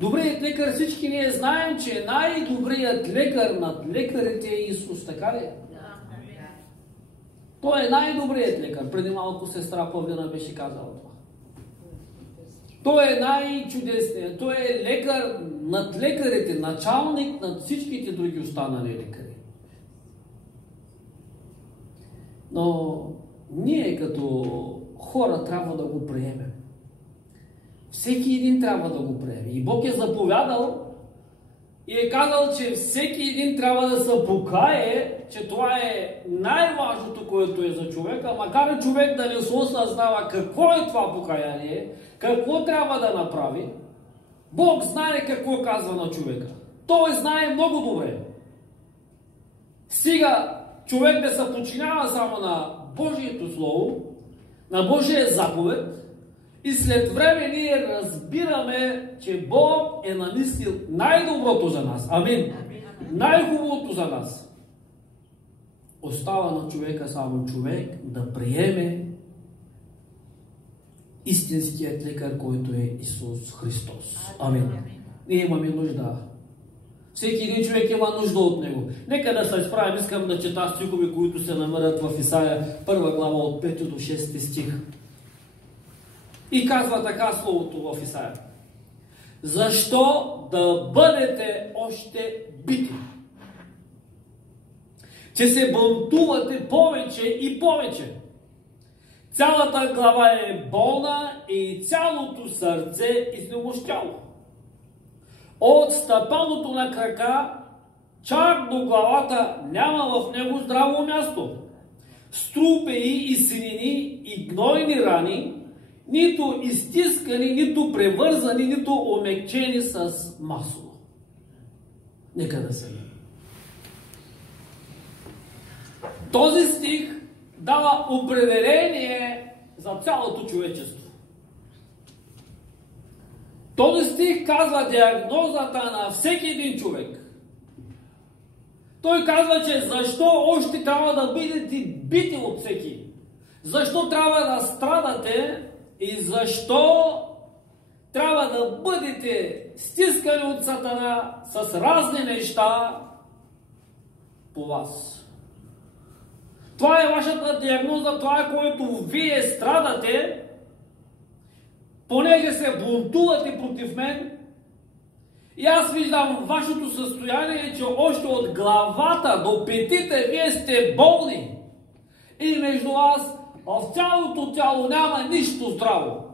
Добрият лекар, всички ние знаем, че най-добрият лекар над лекарите е Исус, така ли? Той е най-добрият лекар. Преди малко сестра Павлина беше казала това. Той е най-чудесният. Той е лекар над лекарите, началник над всичките други останали лекари. Но ние като хора трябва да го приемем. Всеки един трябва да го приеме. И Бог е заповядал и е казал, че всеки един трябва да се покае, че това е най-важното, което е за човека, макар и човек да не се осъзнава какво е това покаяние, какво трябва да направи. Бог знае какво казва на човека. Той знае много добре. Сега човек да се подчинява само на Божието Слово, на Божия заповед, и след време ние разбираме, че Бог е намислил най-доброто за нас. Амин. Най-хубавото за нас. Остава на човека само човек да приеме истинският лекар, който е Исус Христос. Амин. Ние имаме нужда. Всеки един човек има нужда от него. Нека да се изправим. Искам да чета стихове, които се намерят в Исаия, 1 глава от 5 до 6 стих. И казва така словото в Исаия. Защо да бъдете още бити? Че се бунтувате повече и повече. Цялата глава е болна и цялото сърце изнемощяло. От стъпалото на крака чак до главата няма в него здраво място. Струпеи и свини и гнойни рани, нито изтискани, нито превързани, нито омекчени с масло. Нека да се. Този стих дава определение за цялото човечество. Този стих казва диагнозата на всеки един човек. Той казва, че защо още трябва да бъдете бити от всеки? Защо трябва да страдате и защо трябва да бъдете стискани от Сатана с разни неща по вас? Това е вашата диагноза, това е което вие страдате, понеже се бунтувате против мен. И аз виждам вашето състояние, че още от главата до петите вие сте болни. И между вас в цялото тяло няма нищо здраво.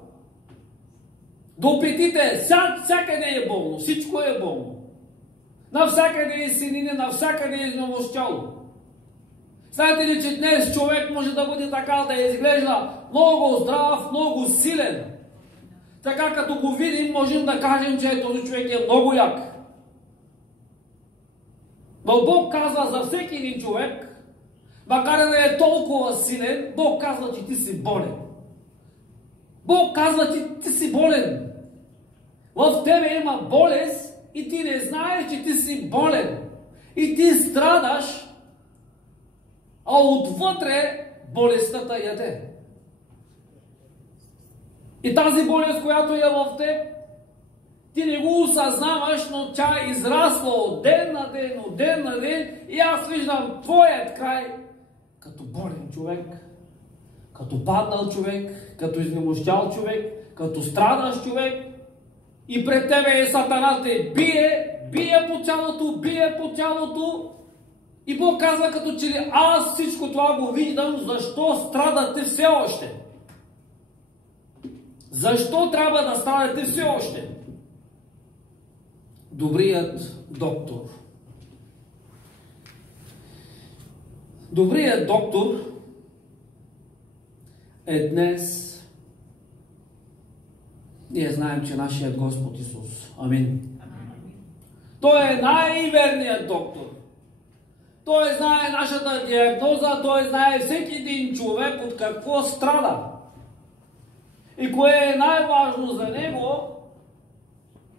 До петите всякъде е болно, всичко е болно. Навсякъде е синини, навсякъде е изнемощяло. Знаете ли, че днес човек може да бъде така, да изглежда много здрав, много силен. Така като го видим, можем да кажем, че този човек е много як. Но Бог казва за всеки един човек, макар да е толкова силен, Бог казва, че ти си болен. Бог казва, че ти си болен. В тебе има болест и ти не знаеш, че ти си болен. И ти страдаш, а отвътре болестта те яде. И тази болест, която е в теб, ти не го осъзнаваш, но тя е израсла от ден на ден, от ден на ден, и аз виждам твоят край като болен човек, като паднал човек, като изнемощял човек, като страдащ човек, и пред тебе е Сатана те бие по тялото, и Бог казва като че ли аз всичко това го виждам, защо страдате все още? Защо трябва да страдате все още? Добрият доктор. Добрият доктор е днес. Ние знаем, че нашият Господ Исус. Амин. Той е най-верният доктор. Той знае нашата диагноза, той знае всеки един човек от какво страда. И кое е най-важно за него,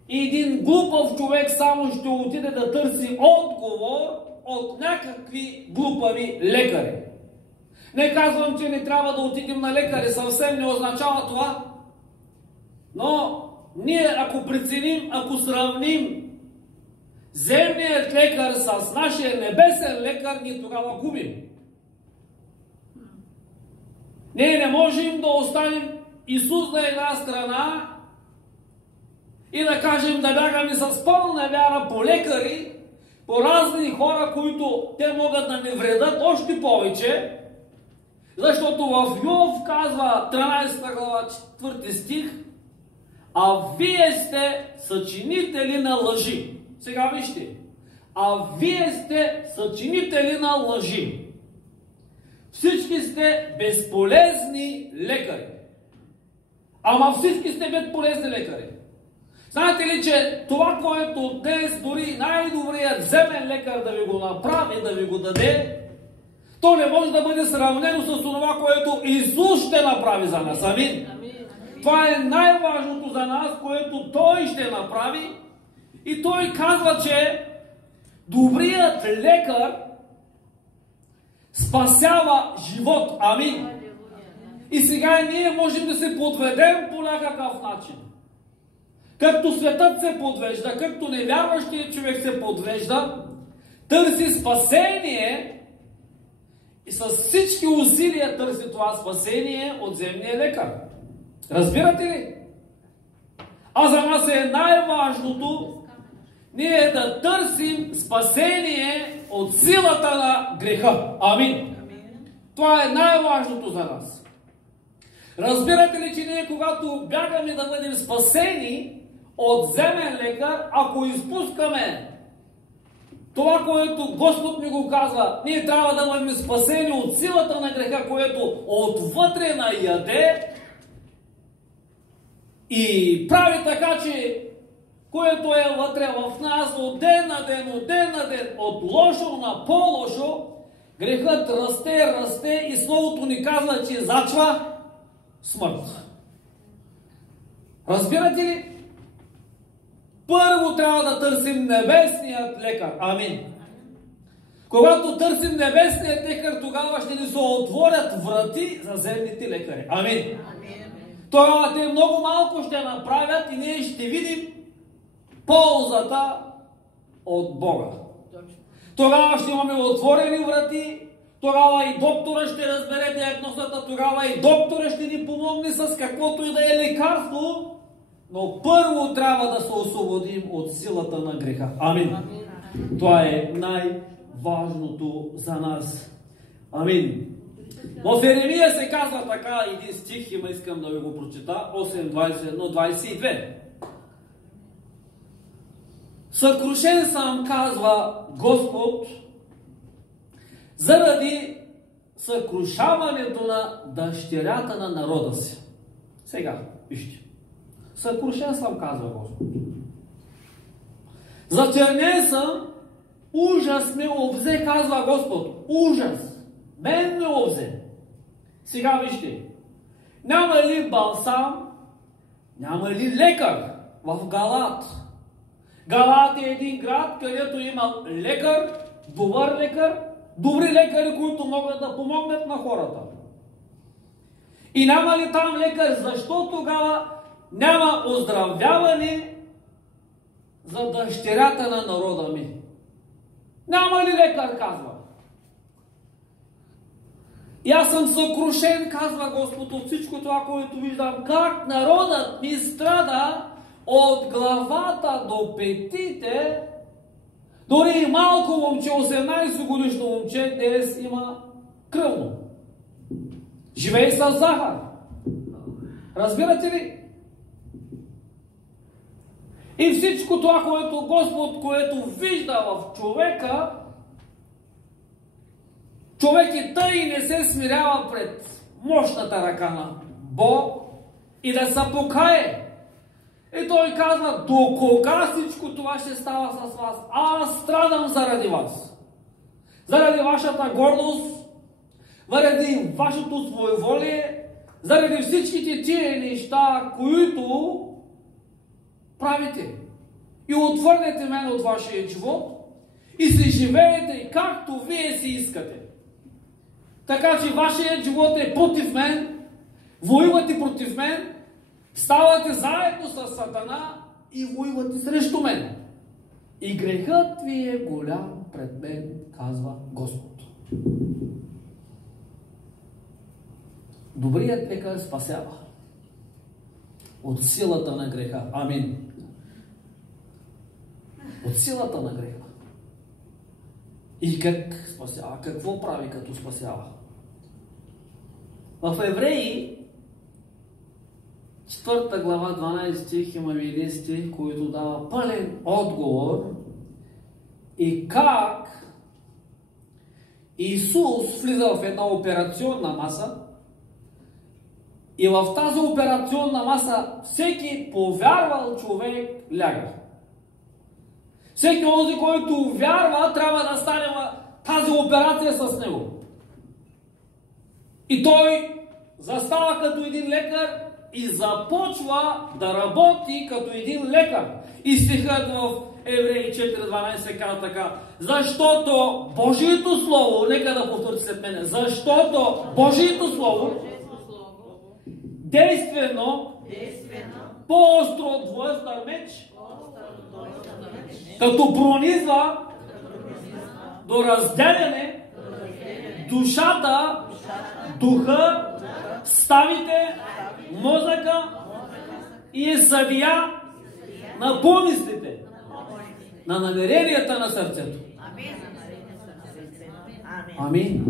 един глупав човек само ще отиде да търси отговор от някакви глупави лекари. Не казвам, че не трябва да отидем на лекари, съвсем не означава това. Но ние ако преценим, ако сравним земният лекар с нашия небесен лекар, ние тогава губим. Ние не можем да оставим Исус на една страна и да кажем да бягаме с пълна вяра по лекари, по разни хора, които те могат да ни вредят още повече, защото в Йов казва 13 глава 4 стих: а вие сте съчинители на лъжи. Сега вижте. А вие сте съчинители на лъжи. Всички сте безполезни лекари. Ама всички сте безполезни лекари. Знаете ли, че това, което днес дори най-добрият земен лекар да ви го направи, да ви го даде, то не може да бъде сравнено с това, което Исус ще направи за нас. Амин. Това е най-важното за нас, което Той ще направи. И Той казва, че добрият лекар спасява живот. Амин. И сега ние можем да се подведем по някакъв начин. Както светът се подвежда, както невярващият човек се подвежда, търси спасение и с всички усилия търси това спасение от земния лекар. Разбирате ли? А за нас е най-важното ние да търсим спасение от силата на греха. Амин. Това е най-важното за нас. Разбирате ли, че ние когато бягаме да бъдем спасени от земен лекар, ако изпускаме това, което Господ ми го казва, ние трябва да бъдем спасени от силата на греха, което отвътре наяде и прави така, че което е вътре в нас от ден на ден, от лошо на по-лошо, грехът расте и Словото ни казва, че зачва смърт. Разбирате ли? Първо трябва да търсим небесният лекар. Амин. Когато търсим небесният лекар, тогава ще ни се отворят врати за земните лекари. Амин. Тогава те много малко ще направят и ние ще видим ползата от Бога. Тогава ще имаме отворени врати, тогава и доктора ще разбере диагнозата, тогава и доктора ще ни помогне с каквото и да е лекарство, но първо трябва да се освободим от силата на греха. Амин. Това е най-важното за нас. Амин. В Еремия се казва така, един стих, искам да ви го прочита, 8:21-22. Съкрушен съм, казва Господ, заради съкрушаването на дъщерята на народа си. Сега, вижте. Съкрушен съм, казва Господ. Зачернен съм, ужас ме обзе, казва Господ. Ужас. Мен ме обзе. Сега вижте. Няма ли балсам, няма ли лекар в Галат? Галат е един град, където има лекар, добър лекар, добри лекари, които могат да помогнат на хората. И няма ли там лекар? Защо тогава няма оздравяване за дъщерята на народа ми? Няма ли лекар, казва. И аз съм съкрушен, казва Господ, от всичко това, което виждам, как народът ми страда от главата до петите. Дори и малко момче, 18 годишно момче, днес има кръвно. Живее с захар. Разбирате ли? И всичко това, което Господ, което вижда в човека, човек и тъй не се смирява пред мощната ръка на Бог и да се покае. И той казва, до кога всичко това ще става с вас? Аз страдам заради вас. Заради вашата гордост, заради вашето своеволие, заради всичките тия неща, които правите. И отвърнете мен от вашия живот и си живеете както вие си искате. Така че вашият живот е против мен, воювате против мен, Ставате заедно с Сатана и воювате срещу мен. И грехът ви е голям пред мен, казва Господ. Добрият лекар спасява от силата на греха. Амин. От силата на греха. И как спасява? Какво прави като спасява? В Евреи 4 глава 12 стих има един стих, който дава пълен отговор и как Исус влиза в една операционна маса и в тази операционна маса всеки повярвал човек ляга. Всеки онзи, който вярва, трябва да стане в тази операция с него. И той застава като един лекар и започва да работи като един лекар. И стихът в Евреи 4.12 казва така: защото Божието Слово, нека да повторите след мене, защото Божието Слово действено, по-остро от двуостър меч, като пронизва до разделяне душата, духа, ставите, мозъка и е съдия на помислите, на намеренията на сърцето. Амин.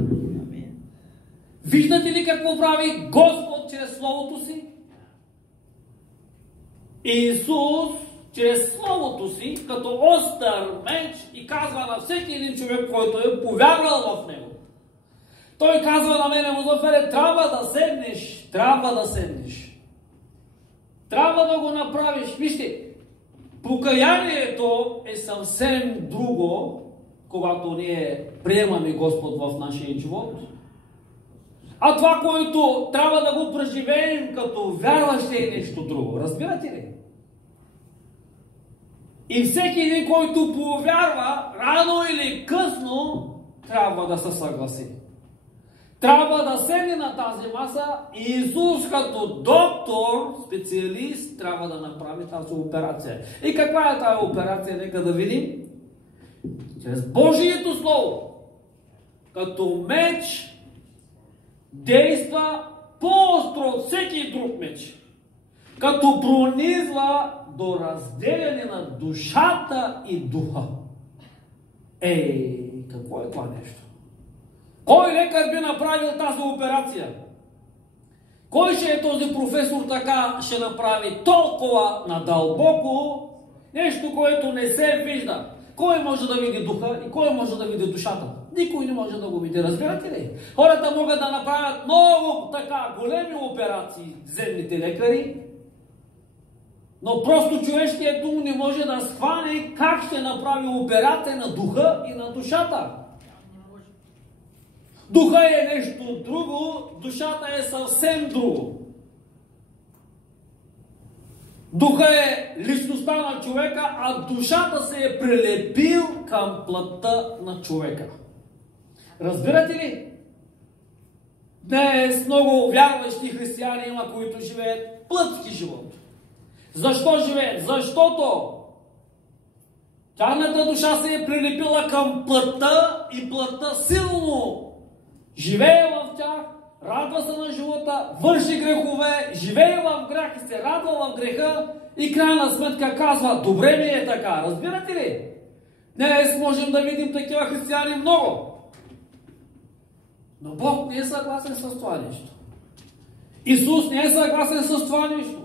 Виждате ли какво прави Господ чрез Словото си? Исус чрез Словото си, като остър меч, и казва на всеки един човек, който е повярвал в него. Той казва на мене: Музафере, трябва да седнеш, трябва да седнеш. Трябва да го направиш. Вижте, покаянието е съвсем друго, когато ние приемаме Господ в нашия живот. А това, което трябва да го преживеем като вярващи, е нещо друго. Разбирате ли? И всеки един, който повярва, рано или късно трябва да се съгласи. Трябва да седне на тази маса и Исус като доктор, специалист, трябва да направи тази операция. И каква е тази операция? Нека да видим. Чрез Божието Слово, като меч, действа по-остро от всеки друг меч. Като пронизва до разделяне на душата и духа. Какво е това нещо? Кой лекар би направил тази операция? Кой ще е този професор така, ще направи толкова надълбоко нещо, което не се вижда? Кой може да види духа и кой може да види душата? Никой не може да го види, разбирате ли? Хората могат да направят много така големи операции, земните лекари, но просто човешкият ум не може да схване как ще направи операция на духа и на душата. Духа е нещо друго, душата е съвсем друго. Духа е личността на човека, а душата се е прилепил към плътта на човека. Разбирате ли? Днес много вярващи християни има, които живеят плътски живот. Защо живеят? Защото тяхната душа се е прилепила към плътта и плътта силно живее в тях, радва се на живота, върши грехове, живее в грях и се радва в греха и крайна сметка казва: добре ми е така. Разбирате ли? Днес можем да видим такива християни много. Но Бог не е съгласен с това нещо. Исус не е съгласен с това нещо.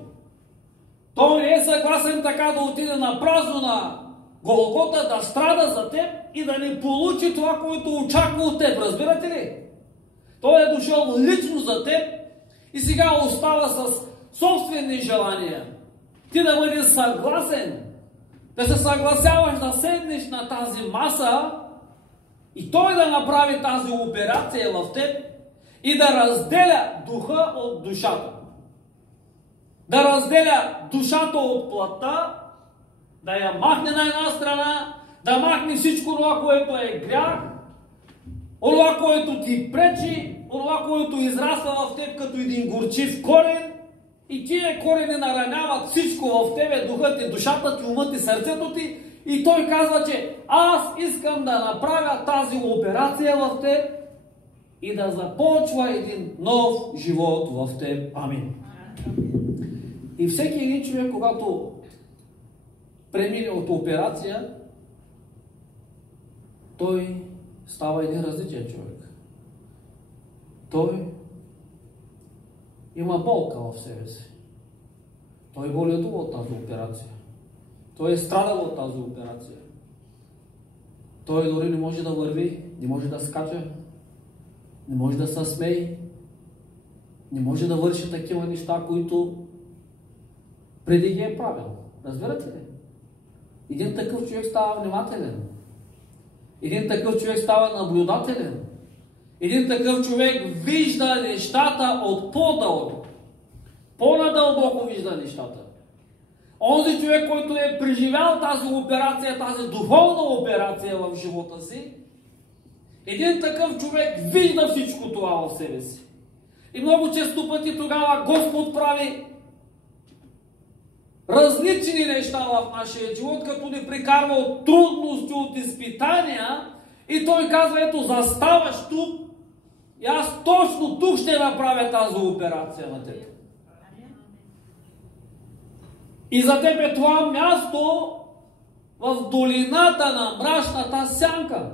Той не е съгласен така да отиде на празно на Голгота, да страда за теб и да не получи това, което очаква от теб. Разбирате ли? Той е дошъл лично за теб и сега остава с собствени желания. Ти да бъдеш съгласен, да се съгласяваш да седнеш на тази маса и той да направи тази операция в теб и да разделя духа от душата. Да разделя душата от плътта, да я махне на една страна, да махне всичко това, което е грях, онова, което ти пречи, онова, което израства в теб като един горчив корен, и тия корени нараняват всичко в тебе, духът и душата ти, умът и сърцето ти, и той казва, че аз искам да направя тази операция в теб и да започва един нов живот в теб. Амин. И всеки един човек, когато премине от операция, той става един различен човек. Той има болка в себе си. Той боледува от тази операция. Той е страдал от тази операция. Той дори не може да върви, не може да скача, не може да се смее, не може да върши такива неща, които преди ги е правил. Разбирате ли? Един такъв човек става внимателен. Един такъв човек става наблюдателен. Един такъв човек вижда нещата от по-дълго. По-надълбоко вижда нещата. Онзи човек, който е преживял тази операция, тази духовна операция в живота си, един такъв човек вижда всичко това в себе си. И много често пъти тогава Господ прави различни неща в нашия живот, като ни прикарва от трудности, от изпитания, и той казва, ето, заставаш тук и аз точно тук ще направя тази операция на теб. И за теб е това място в долината на мрачната сянка.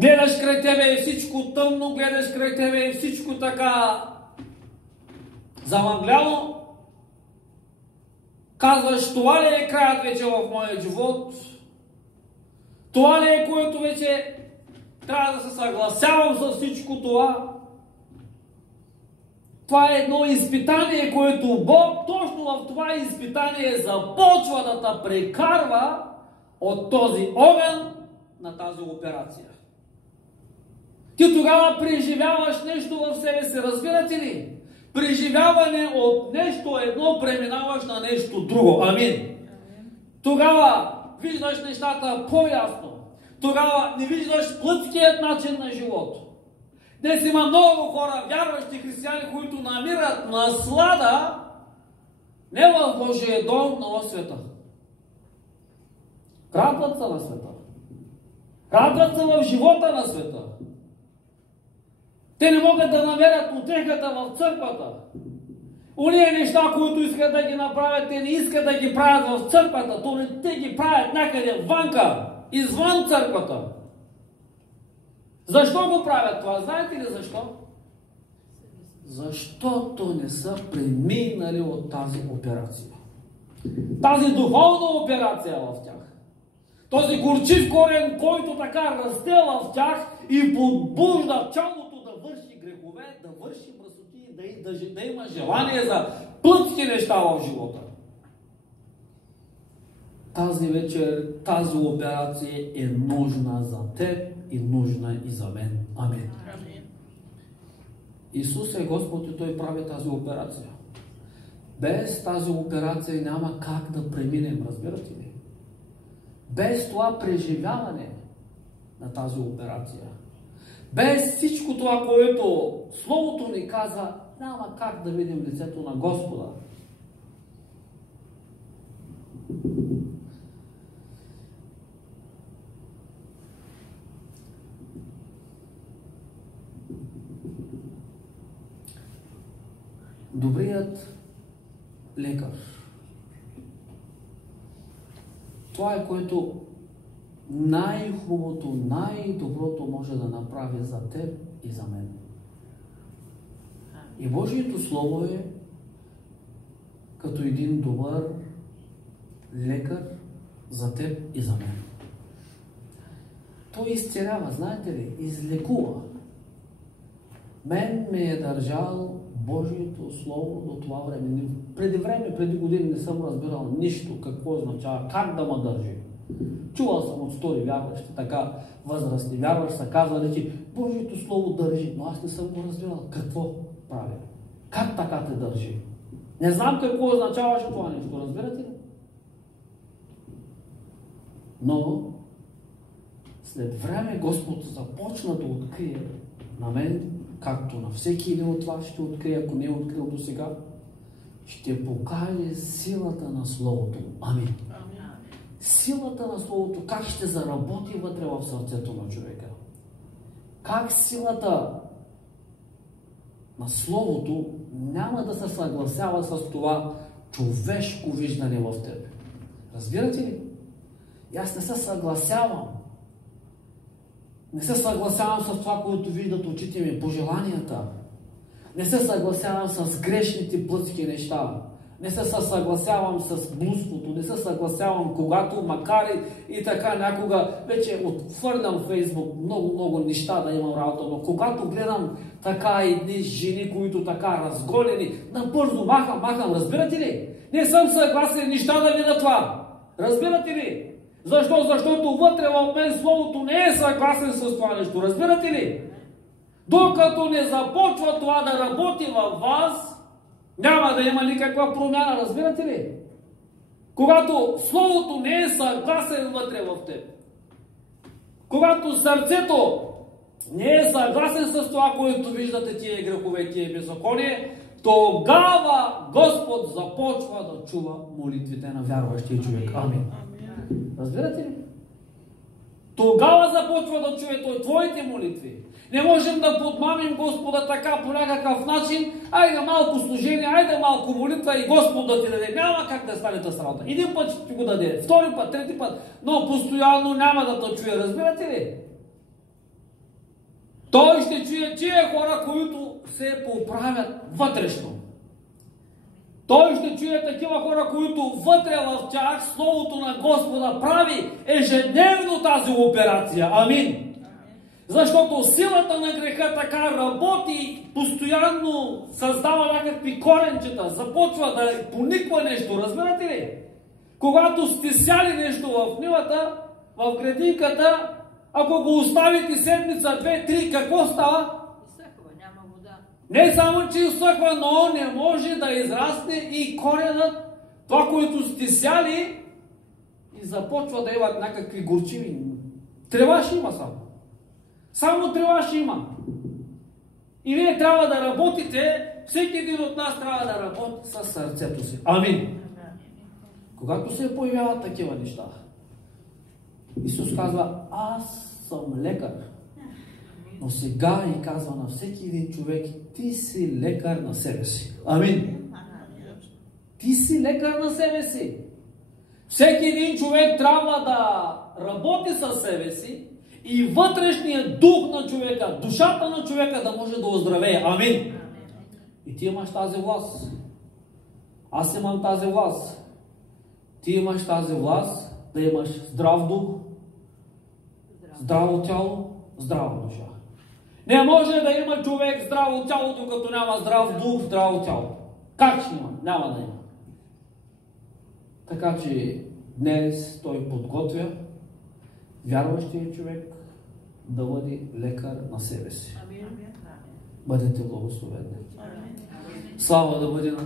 Гледаш край тебе и всичко тъмно, гледаш край тебе и всичко така замъгляно. Казваш, това ли е краят вече в моя живот? Това ли е, което вече трябва да се съгласявам с всичко това? Това е едно изпитание, което Бог точно в това изпитание започва да те прекарва от този огън на тази операция. Ти тогава преживяваш нещо в себе си, разбирате ли? Преживяване от нещо едно преминаваш на нещо друго. Амин. Тогава виждаш нещата по-ясно. Тогава не виждаш плътският начин на живот. Днес има много хора, вярващи християни, които намират наслада не в Божия дом, но в света. Радват се на света. Радват се в живота на света. Те не могат да намерят утехата в църквата. Уния неща, които искат да ги направят, те не искат да ги правят в църквата. Те ги правят някъде вънка, извън църквата. Защо го правят това? Знаете ли защо? Защото не са преминали от тази операция. Тази духовна операция в тях. Този горчив корен, който така расте в тях и подбужда тялото да върши грехове, да върши мръсоти, да има желание за плътски неща в живота. Тази вечер, тази операция е нужна за теб и нужна и за мен. Амин. Исус е Господ и Той прави тази операция. Без тази операция няма как да преминем, разбирате ли? Без това преживяване на тази операция, без всичко това, което Словото ни каза, няма как да видим лицето на Господа. Добрият лекар. Това е, което най-хубавото, най-доброто може да направи за теб и за мен. И Божието Слово е като един добър лекар за теб и за мен. Той изцелява, знаете ли, излекува. Мен ме е държал Божието Слово до това време. Преди години не съм разбирал нищо, какво означава, как да ме държи. Чувал съм от стори вярващи, така възрастни вярващи, са казвали, че Божието Слово държи, но аз не съм го разбирал. Какво прави? Как така те държи? Не знам какво означаваше това нещо, разбирате ли? Но след време Господ започна да открие на мен както на всеки един от вас ще открие, ако не е открил до сега, ще покаже силата на Словото. Амин. Силата на Словото как ще заработи вътре в сърцето на човека. Как силата на Словото няма да се съгласява с това човешко виждане в теб. Разбирате ли? И аз не се съгласявам. Не се съгласявам с това, което виждат очите ми, пожеланията. Не се съгласявам с грешните плътски неща. Не се съгласявам с блудството. Не се съгласявам, когато, макар и така някога, вече отхвърлям Фейсбук много неща да имам работа, но когато гледам така едни жени, които така разголени, набързо махам, разбирате ли? Не съм съгласен неща да видя това. Разбирате ли? Защо? Защото вътре в мен Словото не е съгласен с това нещо. Разбирате ли? Докато не започва това да работи във вас, няма да има никаква промяна. Разбирате ли? Когато Словото не е съгласен вътре в теб, когато сърцето не е съгласен с това, което виждате тия грехове, тия беззаконие, тогава Господ започва да чува молитвите на вярващия човек. Амин. Разбирате ли? Тогава започва да чуе той твоите молитви. Не можем да подмамим Господа така по някакъв начин. Айде малко служение, айде малко молитва и Господ да ти даде. Няма как да стане тази работа. Един път ще ти го даде, втори път, трети път, но постоянно няма да те чуе. Разбирате ли? Той ще чуе тия хора, които се поправят вътрешно. Той ще чуе такива хора, които вътре в тях Словото на Господа прави ежедневно тази операция. Амин. Защото силата на греха така работи, постоянно създава някакви коренчета, започва да пониква нещо. Разбирате ли? Когато сте сяли нещо в нивата, в градинката, ако го оставите седмица, 2-3, какво става? Изсъхва, няма вода. Не само, че изсъхва, но не може да израсне и коренът, това, което сте сяли, и започва да имат някакви горчиви. Трева ще има само. Само трева ще има. И вие трябва да работите, всеки един от нас трябва да работи със сърцето си. Амин. Когато се появяват такива неща, Исус казва, аз съм лекар. Но сега и казва на всеки един човек, ти си лекар на себе си. Амин. Ти си лекар на себе си. Всеки един човек трябва да работи със себе си и вътрешният дух на човека, душата на човека да може да оздравее. Амин. И ти имаш тази власт. Аз имам тази власт. Ти имаш тази власт да имаш здрав дух, здраво тяло, здрава душа. Не може да има човек здраво тяло, докато няма здрав дух, здраво тяло. Как ще има? Няма да има. Така че днес той подготвя вярващия човек да бъде лекар на себе си. Бъдете благословени. Слава да бъде на